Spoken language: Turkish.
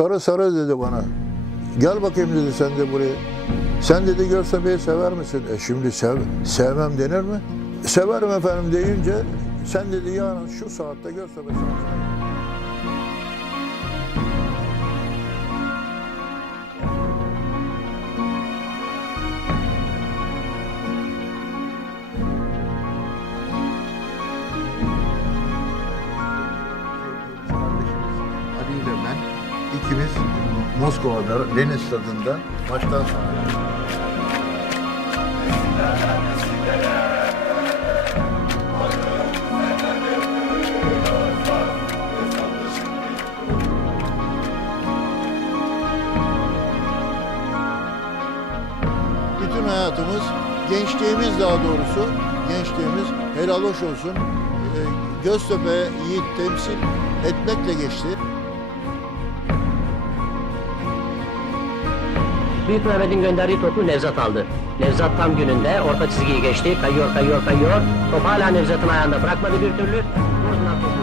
Sarı sarı dedi bana. Gel bakayım dedi sen de buraya. Sen dedi Göztepe'yi sever misin? E şimdi sev, sevmem denir mi? Severim efendim deyince sen dedi yarın şu saatte Göztepe sahasına ikimiz Moskova'da Lenin stadında maçtan sonra bütün hayatımız, gençliğimiz daha doğrusu, gençliğimiz helal hoş olsun. e, Göztepe Yiğit temsil etmekle geçti. Büyük Mehmet'in gönderdiği topu Nevzat aldı. Nevzat tam gününde orta çizgiyi geçti. Kayıyor, kayıyor, kayıyor. Top hala Nevzat'ın ayağında bırakmadı bir türlü. Vurdular topu.